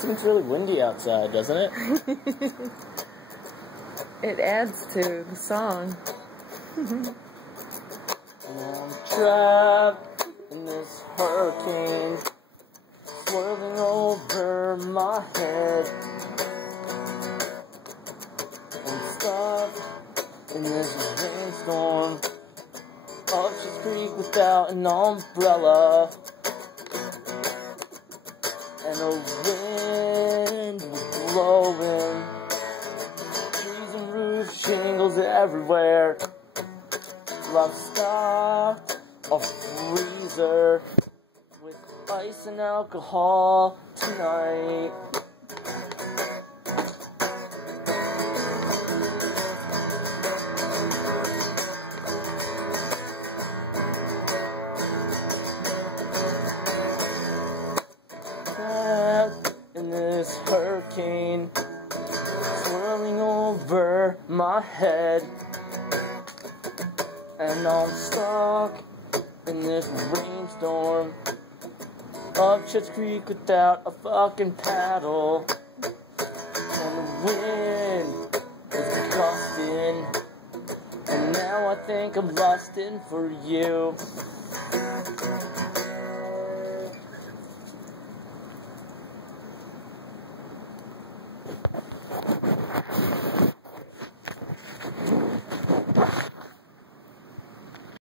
Seems really windy outside, doesn't it? It adds to the song. I'm trapped in this hurricane, swirling over my head. I'm stuck in this rainstorm up the street without an umbrella. And the wind was blowing, trees and roof shingles everywhere. I've stocked a freezer with ice and alcohol tonight. In this hurricane, swirling over my head, and I'm stuck in this rainstorm up Church Creek without a fucking paddle, and the wind is gusting, and now I think I'm lusting for you.